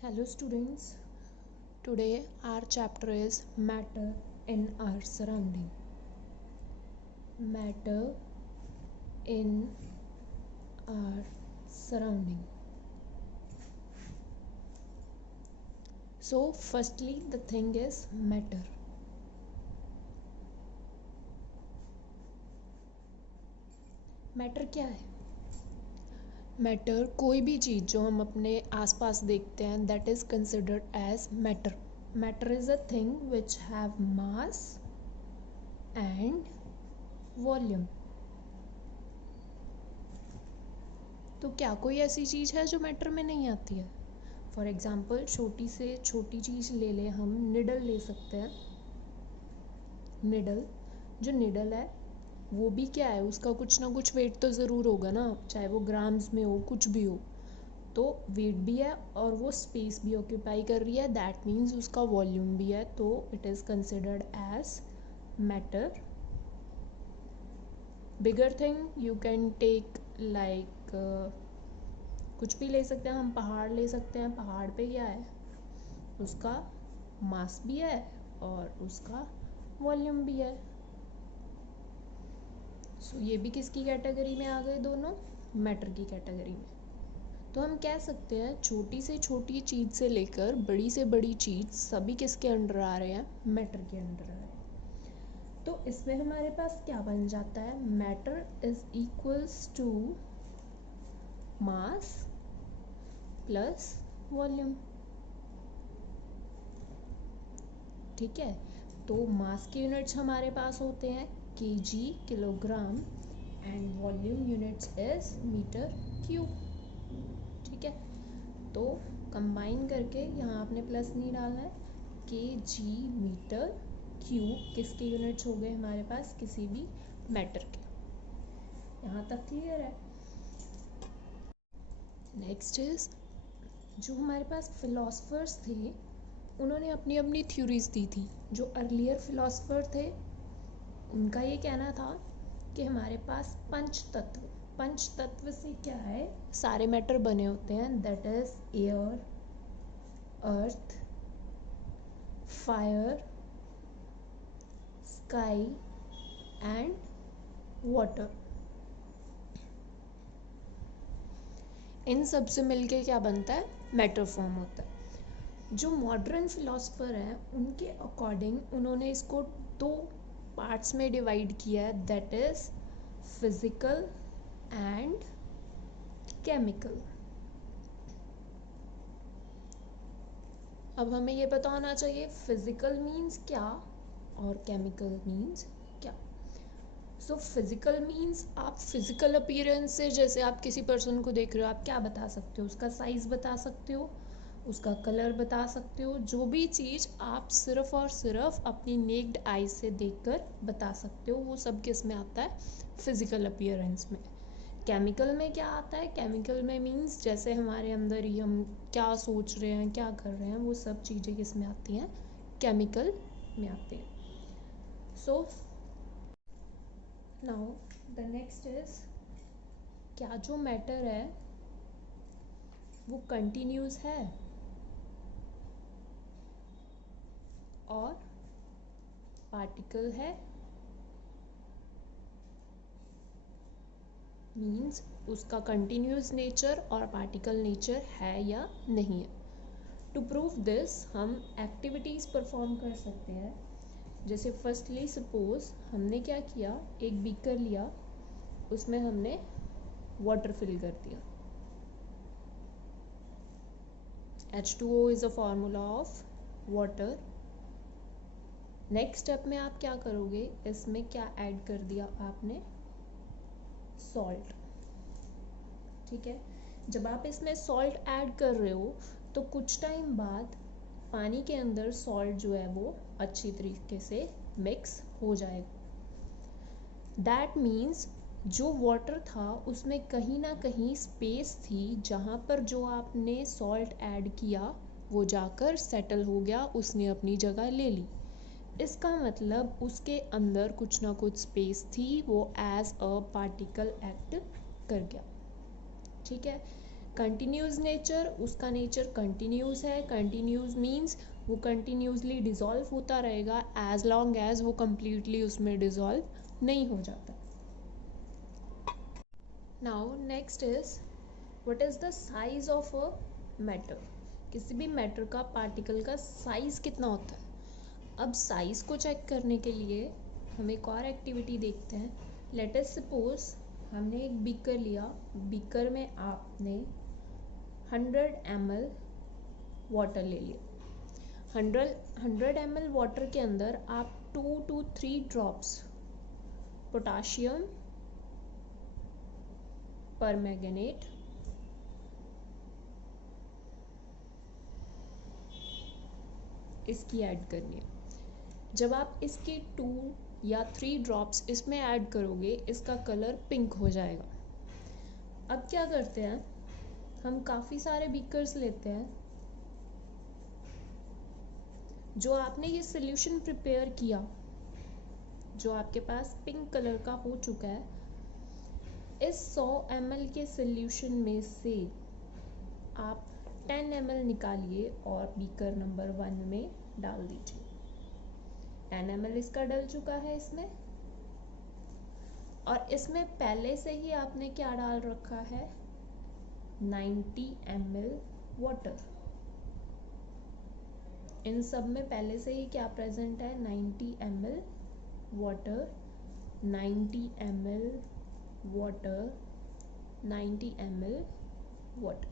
Hello students, today our chapter is matter in our surrounding. Matter in our surrounding. So firstly the thing is matter. Matter क्या है? Matter कोई भी चीज़ जो हम अपने आसपास देखते हैं that is considered as matter. Matter is a thing which have mass and volume. तो क्या कोई ऐसी चीज़ है जो मैटर में नहीं आती है? फॉर एग्ज़ाम्पल छोटी से छोटी चीज़ ले लें, हम निडल ले सकते हैं. निडल, जो निडल है वो भी क्या है, उसका कुछ ना कुछ वेट तो ज़रूर होगा ना, चाहे वो ग्राम्स में हो कुछ भी हो. तो वेट भी है और वो स्पेस भी ऑक्यूपाई कर रही है, दैट मीन्स उसका वॉल्यूम भी है, तो it is considered as matter. Bigger thing you can take like कुछ भी ले सकते हैं हम. पहाड़ ले सकते हैं. पहाड़ पे क्या है, उसका मास भी है और उसका वॉल्यूम भी है. सो ये भी किसकी कैटेगरी में आ गए? दोनों मैटर की कैटेगरी में. तो हम कह सकते हैं छोटी से छोटी चीज़ से लेकर बड़ी से बड़ी चीज़ सभी किसके अंडर आ रहे हैं? मैटर के अंडर आ रहे हैं. तो इसमें हमारे पास क्या बन जाता है? Matter is equals to mass plus volume. ठीक है, तो मास के यूनिट्स हमारे पास होते हैं KG, kilogram, and volume units is metre cube. ठीक है, तो कंबाइन करके यहाँ आपने प्लस नहीं डालना है. के जी मीटर क्यूब किसके यूनिट्स हो गए हमारे पास? किसी भी मैटर के. यहाँ तक क्लियर है? नेक्स्ट इज, जो हमारे पास फिलोसफर्स थे उन्होंने अपनी अपनी थ्योरीज दी थी. जो अर्लियर फिलोसफर थे उनका ये कहना था कि हमारे पास पंच तत्व से क्या है, सारे मैटर बने होते हैं. That is air, earth, fire, sky and water. इन सब से मिलके क्या बनता है? मैटर फॉर्म होता है. जो मॉडर्न फिलोसफर हैं उनके अकॉर्डिंग उन्होंने इसको दो पार्ट्स में डिवाइड किया है. That is physical and chemical. अब हमें ये पता होना चाहिए फिजिकल मीन्स क्या और केमिकल मीन्स क्या. सो फिजिकल मीन्स आप फिजिकल अपीयरेंस से, जैसे आप किसी पर्सन को देख रहे हो, आप क्या बता सकते हो? उसका साइज बता सकते हो, उसका कलर बता सकते हो. जो भी चीज़ आप सिर्फ और सिर्फ अपनी नेक्ड आई से देखकर बता सकते हो, वो सब किस में आता है? फिजिकल अपीयरेंस में. केमिकल में क्या आता है? केमिकल में मीन्स जैसे हमारे अंदर ही हम क्या सोच रहे हैं, क्या कर रहे हैं, वो सब चीज़ें किस में आती हैं? केमिकल में आती हैं. So now the next is, क्या जो मैटर है वो कंटिन्यूस है और पार्टिकल है? मीन्स उसका कंटिन्यूस नेचर और पार्टिकल नेचर है या नहीं है. टू प्रूव दिस हम एक्टिविटीज़ परफॉर्म कर सकते हैं. जैसे फर्स्टली सपोज हमने क्या किया, एक बीकर लिया, उसमें हमने वाटर फिल कर दिया. H2O is a formula of water. Next step में आप क्या करोगे? इसमें क्या ऐड कर दिया आपने? सॉल्ट. ठीक है, जब आप इसमें सॉल्ट ऐड कर रहे हो तो कुछ टाइम बाद पानी के अंदर सॉल्ट जो है वो अच्छी तरीके से मिक्स हो जाएगा. दैट मीन्स जो वाटर था उसमें कहीं ना कहीं स्पेस थी जहाँ पर जो आपने सॉल्ट ऐड किया वो जाकर सेटल हो गया, उसने अपनी जगह ले ली. इसका मतलब उसके अंदर कुछ ना कुछ स्पेस थी, वो एज अ पार्टिकल एक्ट कर गया. ठीक है, कंटिन्यूस नेचर, उसका नेचर कंटिन्यूस है। कंटिन्यूस मीन्स वो कंटिन्यूसली डिज़ोल्व होता रहेगा एज लॉन्ग एज वो कम्प्लीटली उसमें डिज़ोल्व नहीं हो जाता। Now next is what is the size of a matter. किसी भी मैटर का, पार्टिकल का साइज कितना होता है। अब साइज को चेक करने के लिए हम एक और एक्टिविटी देखते हैं। लेट अस सपोज हमने एक बीकर लिया, बीकर में आपने 100 ml वाटर ले लिया। 100 ml वाटर के अंदर आप 2 to 3 ड्रॉप्स पोटाशियम परमैंगनेट इसकी ऐड करनी है। जब आप इसकी 2 या 3 ड्रॉप्स इसमें ऐड करोगे, इसका कलर पिंक हो जाएगा। अब क्या करते हैं, हम काफ़ी सारे बीकर्स लेते हैं। जो आपने ये सोल्यूशन प्रिपेयर किया, जो आपके पास पिंक कलर का हो चुका है, इस 100 ml के सोल्यूशन में से आप 10 ml निकालिए और बीकर नंबर 1 में डाल दीजिए। 10 ml इसका डल चुका है इसमें, और इसमें पहले से ही आपने क्या डाल रखा है, 90 ml वाटर। इन सब में पहले से ही क्या प्रेजेंट है, 90 ml water, 90 ml water, 90 ml water.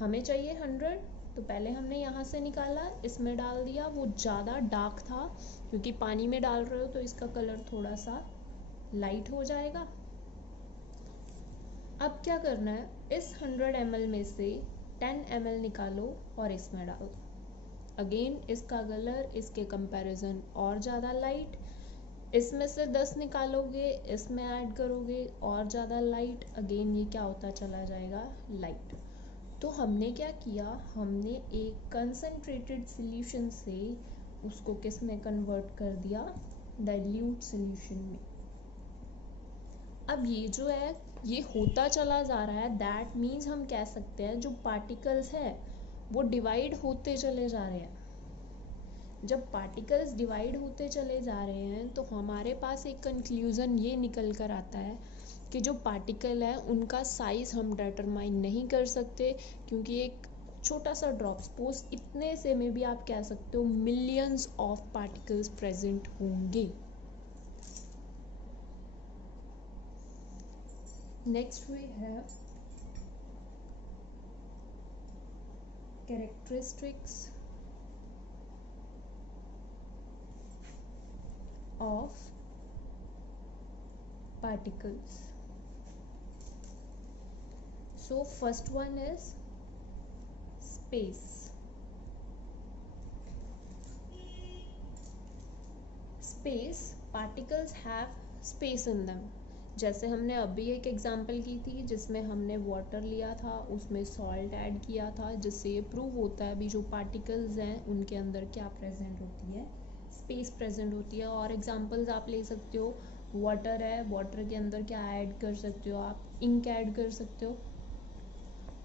हमें चाहिए 100, तो पहले हमने यहाँ से निकाला, इसमें डाल दिया। वो ज़्यादा डार्क था, क्योंकि पानी में डाल रहे हो तो इसका कलर थोड़ा सा लाइट हो जाएगा। अब क्या करना है, इस 100 ml में से 10 ml निकालो और इसमें डालो। अगेन इसका कलर इसके कंपैरिजन और ज़्यादा लाइट। इसमें से 10 निकालोगे, इसमें ऐड करोगे और ज़्यादा लाइट। अगेन ये क्या होता चला जाएगा, लाइट। तो हमने क्या किया, हमने एक कंसंट्रेटेड सॉल्यूशन से उसको किस में कन्वर्ट कर दिया, डाइल्यूट सॉल्यूशन में। अब ये जो है ये होता चला जा रहा है, दैट मीन्स हम कह सकते हैं जो पार्टिकल्स है वो डिवाइड होते चले जा रहे हैं। जब पार्टिकल्स डिवाइड होते चले जा रहे हैं तो हमारे पास एक कंक्लूजन ये निकल कर आता है कि जो पार्टिकल है उनका साइज हम डिटरमाइन नहीं कर सकते, क्योंकि एक छोटा सा ड्रॉप, सपोज इतने से में भी आप कह सकते हो मिलियंस ऑफ पार्टिकल्स प्रेजेंट होंगे। Next we have characteristics of particles. So first one is space. Space, particles have space in them. जैसे हमने अभी एक एग्जांपल की थी जिसमें हमने वाटर लिया था, उसमें सॉल्ट ऐड किया था, जिससे ये प्रूव होता है अभी जो पार्टिकल्स हैं उनके अंदर क्या प्रेजेंट होती है, स्पेस प्रेजेंट होती है। और एग्जांपल्स आप ले सकते हो, वाटर है, वाटर के अंदर क्या ऐड कर सकते हो आप, इंक ऐड कर सकते हो,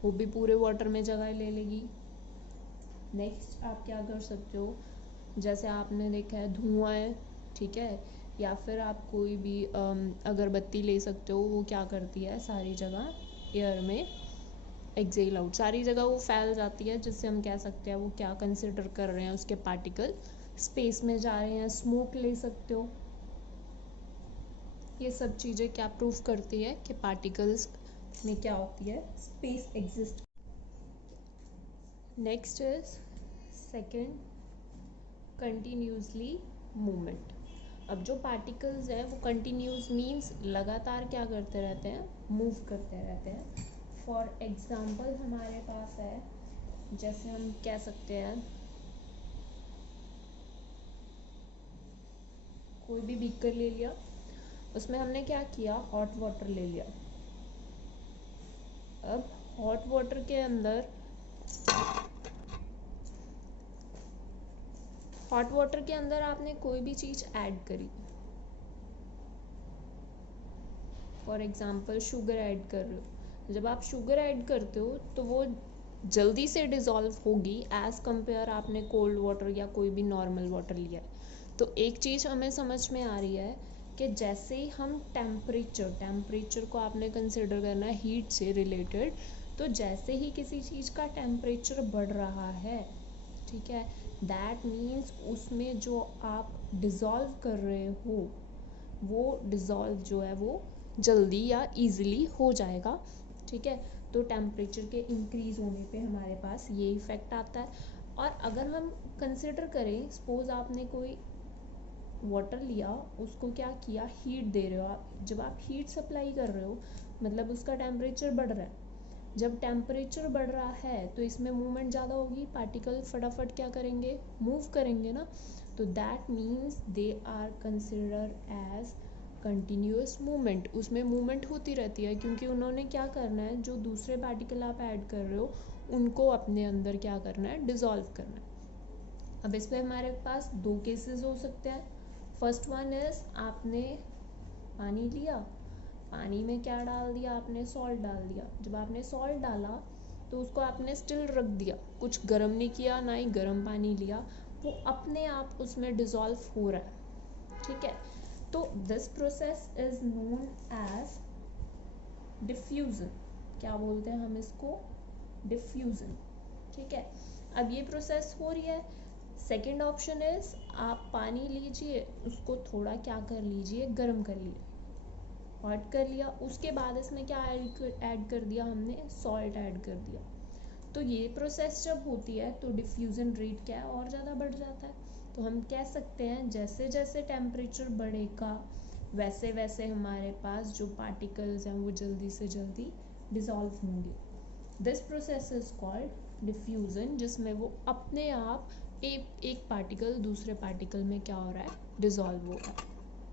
वो भी पूरे वाटर में जगह ले लेगी। नेक्स्ट आप क्या कर सकते हो, जैसे आपने देखा है धुआं है, ठीक है, या फिर आप कोई भी अगरबत्ती ले सकते हो, वो क्या करती है सारी जगह एयर में एक्सेल आउट, सारी जगह वो फैल जाती है, जिससे हम कह सकते हैं वो क्या कंसिडर कर रहे हैं, उसके पार्टिकल स्पेस में जा रहे हैं। स्मोक ले सकते हो। ये सब चीज़ें क्या प्रूव करती है कि पार्टिकल्स में क्या होती है, space exist. Next is second, continuously movement. अब जो पार्टिकल्स हैं वो कंटिन्यूस मीन्स लगातार क्या करते रहते हैं, मूव करते रहते हैं। फॉर एग्जाम्पल हमारे पास है, जैसे हम कह सकते हैं कोई भी बीकर ले लिया, उसमें हमने क्या किया, हॉट वाटर ले लिया। अब हॉट वाटर के अंदर आपने कोई भी चीज़ ऐड करी, फॉर एग्जाम्पल शुगर ऐड कर रहे हो, जब आप शुगर ऐड करते हो तो वो जल्दी से डिज़ोल्व होगी एज़ कंपेयर आपने कोल्ड वाटर या कोई भी नॉर्मल वाटर लिया है। तो एक चीज़ हमें समझ में आ रही है कि जैसे ही हम टेम्परेचर को आपने कंसिडर करना है हीट से रिलेटेड, तो जैसे ही किसी चीज़ का टेम्परेचर बढ़ रहा है, ठीक है, दैट मीन्स उसमें जो आप डिज़ोल्व कर रहे हो वो डिज़ोल्व जो है वो जल्दी या इजीली हो जाएगा, ठीक है। तो टेम्परेचर के इंक्रीज होने पे हमारे पास ये इफ़ेक्ट आता है। और अगर हम कंसिडर करें, सपोज आपने कोई वाटर लिया, उसको क्या किया, हीट दे रहे हो आप। जब आप हीट सप्लाई कर रहे हो मतलब उसका टेम्परेचर बढ़ रहा है। जब टेम्परेचर बढ़ रहा है तो इसमें मूवमेंट ज़्यादा होगी, पार्टिकल फटाफट क्या करेंगे, मूव करेंगे ना। तो that means they are consider as continuous movement. उसमें मूवमेंट होती रहती है क्योंकि उन्होंने क्या करना है, जो दूसरे पार्टिकल आप ऐड कर रहे हो उनको अपने अंदर क्या करना है, डिज़ोल्व करना है। अब इस पर हमारे पास दो केसेस हो सकते हैं। फर्स्ट वन इज आपने पानी लिया, पानी में क्या डाल दिया आपने, सॉल्ट डाल दिया। जब आपने सॉल्ट डाला तो उसको आपने स्टिल रख दिया, कुछ गर्म नहीं किया, ना ही गर्म पानी लिया, वो अपने आप उसमें डिज़ोल्व हो रहा है, ठीक है। तो this process is known as diffusion. क्या बोलते हैं हम इसको, डिफ्यूजन, ठीक है। अब ये प्रोसेस हो रही है। सेकेंड ऑप्शन इज आप पानी लीजिए, उसको थोड़ा क्या कर लीजिए, गर्म कर लीजिए, हॉट कर लिया, उसके बाद इसमें क्या ऐड कर दिया हमने, सॉल्ट ऐड कर दिया। तो ये प्रोसेस जब होती है तो डिफ्यूज़न रेट क्या है, और ज़्यादा बढ़ जाता है। तो हम कह सकते हैं जैसे जैसे टेम्परेचर बढ़ेगा वैसे वैसे हमारे पास जो पार्टिकल्स हैं वो जल्दी से जल्दी डिज़ोल्व होंगे। This process is called diffusion, जिसमें वो अपने आप एक पार्टिकल दूसरे पार्टिकल में क्या हो रहा है, डिज़ोल्व हो रहा है।